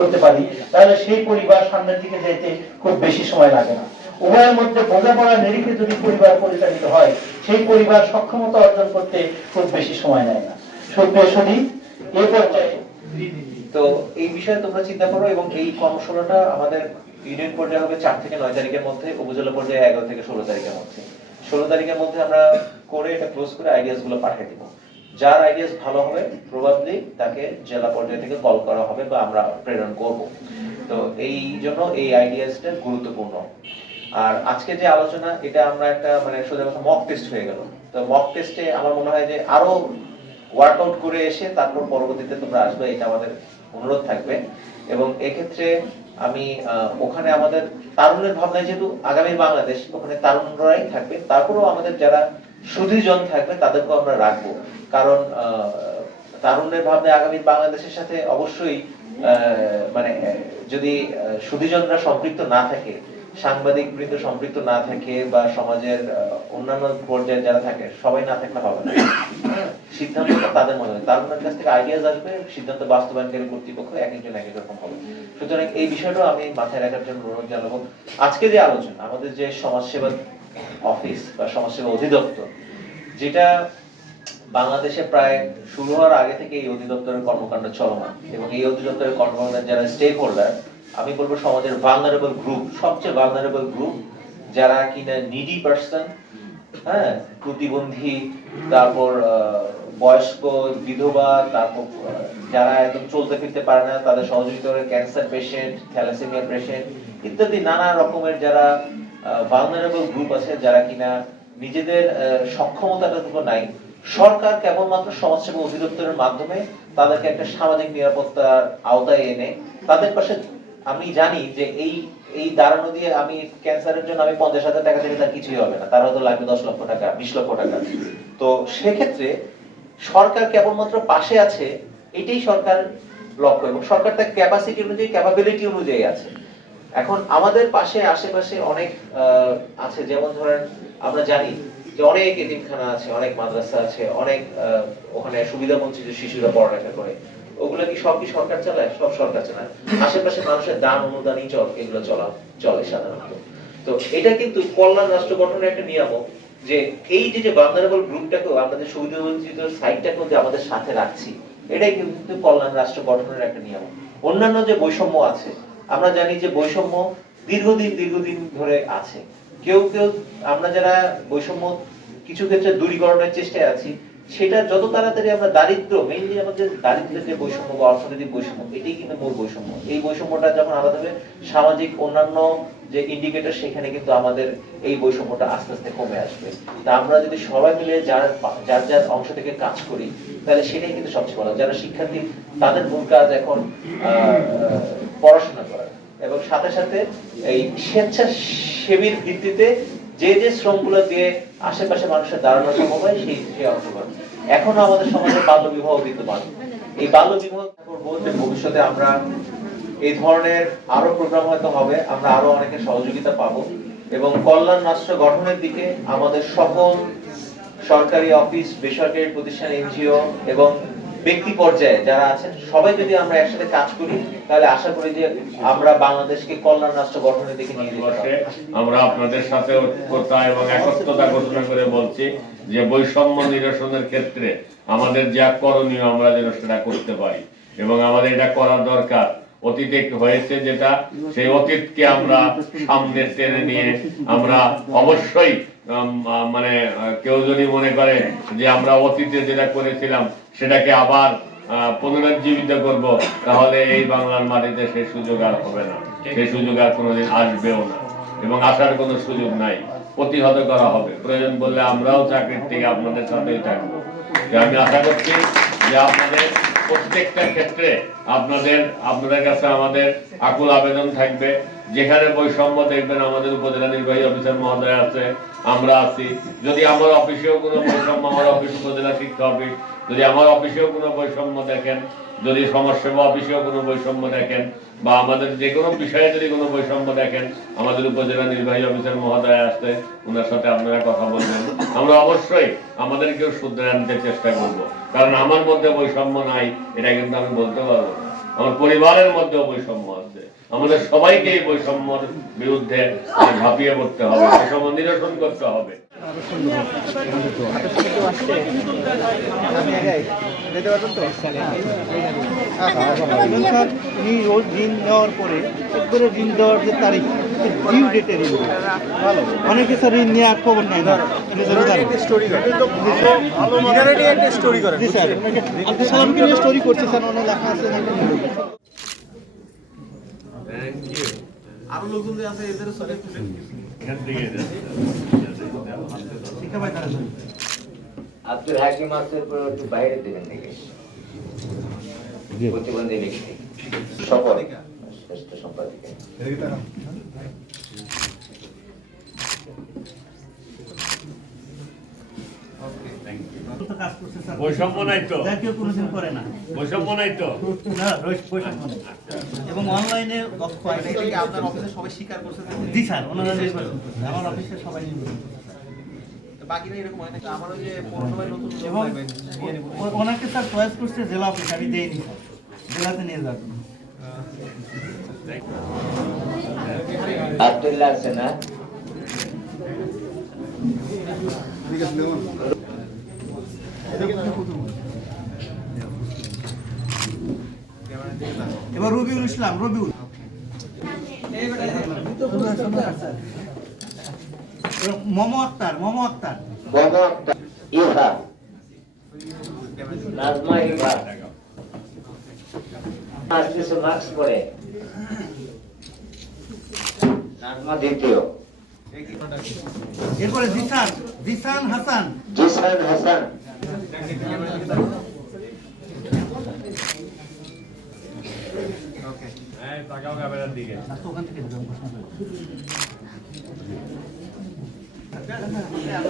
করতে পারি, তাহলে সেই পরিবার সামনের দিকে যেতে খুব বেশি সময় লাগে না। উভয়ের মধ্যে বোঝাপড়া নিরিখে যদি পরিবার পরিচালিত হয়, সেই পরিবার সক্ষমতা অর্জন করতে খুব বেশি সময় নেয় না। সুপ্রিয় সুধী, এই পর্যায়ে তো এই বিষয়ে তোমরা চিন্তা করো, এবং এই কর্মশালাটা আমাদের ইউনিয়ন পর্যায়ে হবে 4 থেকে 9 তারিখের মধ্যে, উপজেলা পর্যায়ে 11 থেকে 16 তারিখের মধ্যে। 16 তারিখের মধ্যে আমরা করে এটা ক্লোজ করে আইডিয়াস গুলো পাঠিয়ে দিব। যার আইডিয়াস ভালো হবে প্রবাবলি তাকে জেলা পর্যায় থেকে কল করা হবে বা আমরা প্রেরণ করব। তো এই জন্য এই আইডিয়াসটা গুরুত্বপূর্ণ। আর আজকে যে আলোচনা, এটা আমরা একটা মানে সোজা কথা মক টেস্ট হয়ে গেল। তো মক টেস্টে আমার মনে হয় যে আরো ওয়ার্কআউট করে এসে তারপর পরবর্তীতে তোমরা আসবে, এটা আমাদের অনুরোধ থাকবে। এবং এক্ষেত্রে আমি ওখানে আমাদের তারুণ্যের ভাবনায়, যেহেতু আগামী বাংলাদেশ, ওখানে তারুণরাই থাকবে, তারপরেও আমাদের যারা সুধীজন থাকবে তাদেরকেও আমরা রাখবো। কারণ তারুণ্যের ভাবনায় আগামী বাংলাদেশের সাথে অবশ্যই মানে যদি সুধীজনরা সম্পৃক্ত না থাকে, সাংবাদিক বৃন্দ সম্পৃক্ত না থাকে, বা সমাজের অন্যান্য পর্যায়ে যারা থাকে, সবাই না থাকলে হবে না। সিদ্ধান্তটা তাদের মনে হয়, তারুণের কাছ থেকে আইডিয়াস আসবে, সিদ্ধান্ত বাস্তবায়নকারী কর্তৃপক্ষ এক একজন এক এক রকম হবে। সুতরাং এই বিষয়টাও আমি মাথায় রাখার জন্য অনুরোধ জানাবো। আজকে যে আলোচনা, আমাদের যে সমাজসেবা অফিস বা সমাজসেবা অধিদপ্তর, যেটা বাংলাদেশে প্রায় শুরু হওয়ার আগে থেকে এই অধিদপ্তরের কর্মকাণ্ড চলমান, এবং এই অধিদপ্তরের কর্মকাণ্ডের যারা স্টেক হোল্ডার, আমি বলবো সমাজের ভালনারেবল গ্রুপ, সবচেয়ে ভালনারেবল গ্রুপ, যারা কিনা নিডি পার্সন, হ্যাঁ, প্রতিবন্ধী, তারপর বয়স্ক, বিধবা, তারপর যারা একদম চলতে ফিরতে পারে না, তাদের সহযোগিতা করে ক্যান্সার পেশেন্ট, থ্যালাসেমিয়া পেশেন্ট ইত্যাদি নানা রকমের যারা ভালনারেবল গ্রুপ আছে, যারা কিনা নিজেদের সক্ষমতাটুকু নাই, সরকার কেবলমাত্র সমাজসেবা অধিদপ্তরের মাধ্যমে তাদেরকে একটা সামাজিক নিরাপত্তার আওতায় এনে তাদের পাশে, আমি জানি যে এই দাঁড়ানো দিয়ে আমি ক্যান্সারের জন্য আমি 50,000 টাকা দিলে তার কিছুই হবে না, তার হয়তো লাগবে 10 লক্ষ টাকা, 20 লক্ষ টাকা। তো সেক্ষেত্রে সরকার কেবলমাত্র পাশে আছে, এটাই সরকার লক্ষ্য, এবং সরকার তার ক্যাপাসিটি অনুযায়ী, ক্যাপাবিলিটি অনুযায়ী আছে। এখন আমাদের পাশে আশেপাশে অনেক আছে, যেমন ধরেন আমরা জানি যে অনেক এতিমখানা আছে, অনেক মাদ্রাসা আছে, অনেক ওখানে সুবিধা বঞ্চিত শিশুরা পড়ালেখা করে। ওগুলো কি সব কি সরকার চালায়? সব সরকার চালায়। আশেপাশে মানুষের দান অনুদানই এগুলো চলে সাধারণত। তো এটা কিন্তু কল্যাণ রাষ্ট্র গঠনের একটা নিয়ামক, যে এই যে ভালনারেবল গ্রুপটাকেও, আমাদের সুবিধা বঞ্চিত সাইটটাকেও যে আমাদের সাথে রাখছি, এটাই কিন্তু কল্যাণ রাষ্ট্র গঠনের একটা নিয়ামক। অন্যান্য যে বৈষম্য আছে, আমরা জানি যে বৈষম্য দীর্ঘদিন ধরে আছে। কেউ আমরা যারা বৈষম্য কিছু ক্ষেত্রে দূরীকরণের চেষ্টায় আছি, সেটা যত তাড়াতাড়ি আমরা দারিদ্র, মেইনলি আমাদের দারিদ্র্যের যে বৈষম্য বা অর্থনৈতিক বৈষম্য, এটাই কিন্তু মূল বৈষম্য। এই বৈষম্যটা যখন আলাদা হবে, সামাজিক অন্যান্য যে ইন্ডিকেটর, সেখানে কিন্তু আমাদের এই বৈষম্যটা আস্তে আস্তে কমে আসবে। তা আমরা যদি সবাই মিলে যার অংশ থেকে কাজ করি, তাহলে সেটাই কিন্তু সবচেয়ে ভালো। যারা শিক্ষার্থী, তাদের মূল কাজ এখন পড়াশোনা করা, এবং সাথে সাথে এই স্বেচ্ছাসেবীর ভিত্তিতে যে শ্রমগুলো দিয়ে আশেপাশে মানুষের দাঁড়ানো সম্ভব হয়, সেই অংশগ্রহণ। এখনো আমাদের সমাজে বাল্য বিবাহ বিদ্যমান। এই বাল্য বিবাহ করবো যে ভবিষ্যতে আমরা এই ধরনের আরো প্রোগ্রাম হয়তো হবে, আমরা আরো অনেকের সহযোগিতা পাবো, এবং কল্যাণ রাষ্ট্র গঠনের দিকে আমাদের সকল সরকারি অফিস, বেসরকারি প্রতিষ্ঠান, এনজিও এবং ব্যক্তি পর্যায়ে যারা আছেন, সবাই যদি আমরা একসাথে কাজ করি, তাহলে আশা করি যে আমরা বাংলাদেশকে কল্যাণ রাষ্ট্র গঠনের দিকে নিয়ে যেতে পারবো। আমরা আপনাদের সাথে ঐক্যতা এবং একত্রতা ঘোষণা করে বলছি যে বৈষম্য নিরসনের ক্ষেত্রে আমাদের যা করণীয়, আমরা যেন সেটা করতে পারি, এবং আমাদের এটা করার দরকার। অতীতে হয়েছে যেটা, সেই অতীতকে আমরা সামনে টেনে নিয়ে আমরা অবশ্যই মানে কেউ যদি মনে করে যে আমরা অতীতে যেটা করেছিলাম সেটাকে আবার পুনরুজ্জীবিত করব, তাহলে এই বাংলার মাটিতে সেই সুযোগ আর হবে না, সেই সুযোগ আর কোনোদিন আসবেও না, এবং আসার কোনো সুযোগ নাই। প্রতিহত করা হবে, প্রয়োজন বললে আমরাও চাকরির থেকে আপনাদের সাথেই থাকবো। আমি আশা করছি যে আপনাদের প্রত্যেকটা ক্ষেত্রে আপনাদের কাছে আমাদের আকুল আবেদন থাকবে। যেখানে বৈষম্য দেখবেন, আমাদের উপজেলা নির্বাহী অফিসার মহোদয় আছে, আমরা আছি। যদি আমার অফিসেও কোনো বৈষম্য, আমার অফিস উপজেলা শিক্ষা অফিস, যদি আমার অফিসেও কোনো বৈষম্য দেখেন, যদি সমাজসেবা অফিসেও কোনো বৈষম্য দেখেন, বা আমাদের যে কোনো বিষয়ে যদি কোনো বৈষম্য দেখেন, আমাদের উপজেলা নির্বাহী অফিসার মহোদয় আসতে, ওনার সাথে আপনারা কথা বলবেন। আমরা অবশ্যই আমাদেরকেও শুধরে আনতে চেষ্টা করব, কারণ আমার মধ্যে বৈষম্য নাই এটা কিন্তু আমি বলতে পারবো না। আমার পরিবারের মধ্যেও বৈষম্য আছে। আমাদের সবাইকে এই বৈষম্যের বিরুদ্ধে ঝাঁপিয়ে পড়তে হবে, বৈষম্য নিরসন করতে হবে। উনি রোজ ঋণ নেওয়ার পরে একবারে ঋণ দেওয়ার যে তারিখ ডিউ ডেটের ঋণ ভালো, অনেকে স্যার ঋণ নিয়ে আর খবর নেয় না। স্টোরি করে জি স্যার, আব্দুল সালামকে নিয়ে স্টোরি করছে স্যার, অনেক লেখা আছে। আরো লোকজন যে আছে এদের সাথে আব্দুল হাকিম আফসের পর একটু বাইরে দেবেন নাকি প্রতিবন্ধী ব্যক্তি সম্পাদিকা, শ্রেষ্ঠ সম্পাদিকা। বৈষম্য নাই তো, কেউ কোনোদিন করে না, বৈষম্য নাই তো। এবং অনলাইনে আপনার অফিসে সবাই স্বীকার করছে। জি স্যার, ওনারা নির্বাচন করছে, আমার অফিসে সবাই নির্বাচন করছে। বাকিরা এরকম হয় না, আমার ওই যে পৌরসভায় নতুন এবং ওনাকে স্যার চয়েস করছে জেলা অফিস, আমি দেইনি স্যার, জেলাতে নিয়ে যাবেন। আব্দুল্লাহ আছে না? এবার রবিউল ইসলাম, রবিউল মোমো আক্তার, মোমো আক্তার, বাবা আক্তার, ইভা, নাজমা ইভা, আসতেছে মার্কস পড়ে, নাজমা দ্বিতীয়, এরপরে জিসান, জিসান হাসান, জিসান হাসান, ওখান থেকে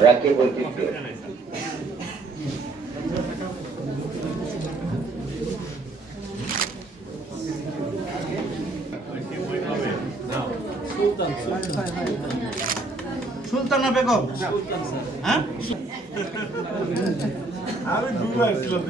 রাকিব ঐতিহ্য, সুলতানা বেগম, হ্যাঁ আমি দূরে আসছিলাম